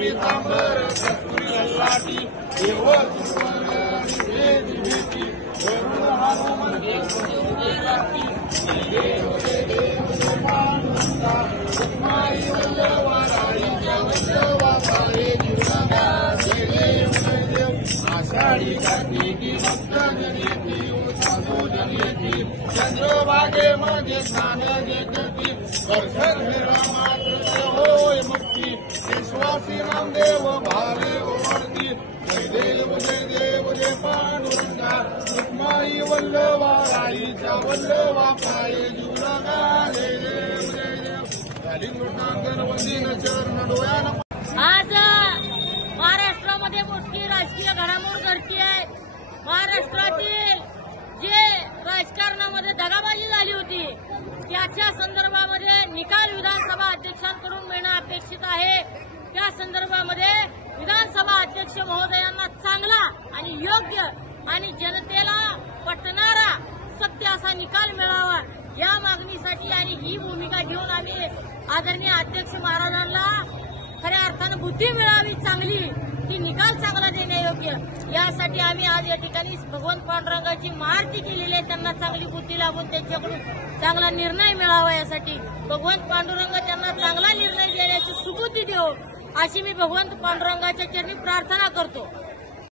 पितांबर कस्तुरी हल्लाटी देव भेटी वरुण हनुमन देवती देव सुमाई वल्लवाराईच्या वल्लवा पारे जीवना आषाढी कार्तिकी भक्त जनेती साधू जनेती चंद्रभागे मध्ये स्नान घेतती वर्षर मात्र होय मुक्ती विश्वासी नामदेव भाले ओढती जय देव जय पांडुरंगा सुमाई वल्लवा राईच्या वल्लवा पाये जीवना जय देव झाली कृष्णांगण वंदीन चरण डोळ्यानं आज महाराष्ट्रामध्ये मोठी राजकीय घडामोड घडती आहे। महाराष्ट्रातील जे राजकारणामध्ये दगाबाजी झाली होती त्याच्या संदर्भामध्ये निकाल विधानसभा अध्यक्षांकडून मिळणं अपेक्षित आहे। त्या संदर्भामध्ये विधानसभा अध्यक्ष महोदयांना चांगला आणि योग्य आणि जनतेला पटणारा सत्य असा निकाल मिळावा या मागणीसाठी आणि ही भूमिका घेऊन आम्ही आदरणीय अध्यक्ष महाराजांना खऱ्या अर्थानं बुद्धी मिळावी चांगली ती निकाल चांगला देण्यायोग्य यासाठी आम्ही आज या ठिकाणी भगवंत पांडुरंगाची महाआरती केलेली आहे। त्यांना चांगली बुद्धी लागून त्यांच्याकडून चांगला निर्णय मिळावा यासाठी भगवंत पांडुरंग त्यांना चांगला निर्णय देण्याची सुबुद्धी देव अशी मी भगवंत पांडुरंगाच्या चरणी प्रार्थना करतो।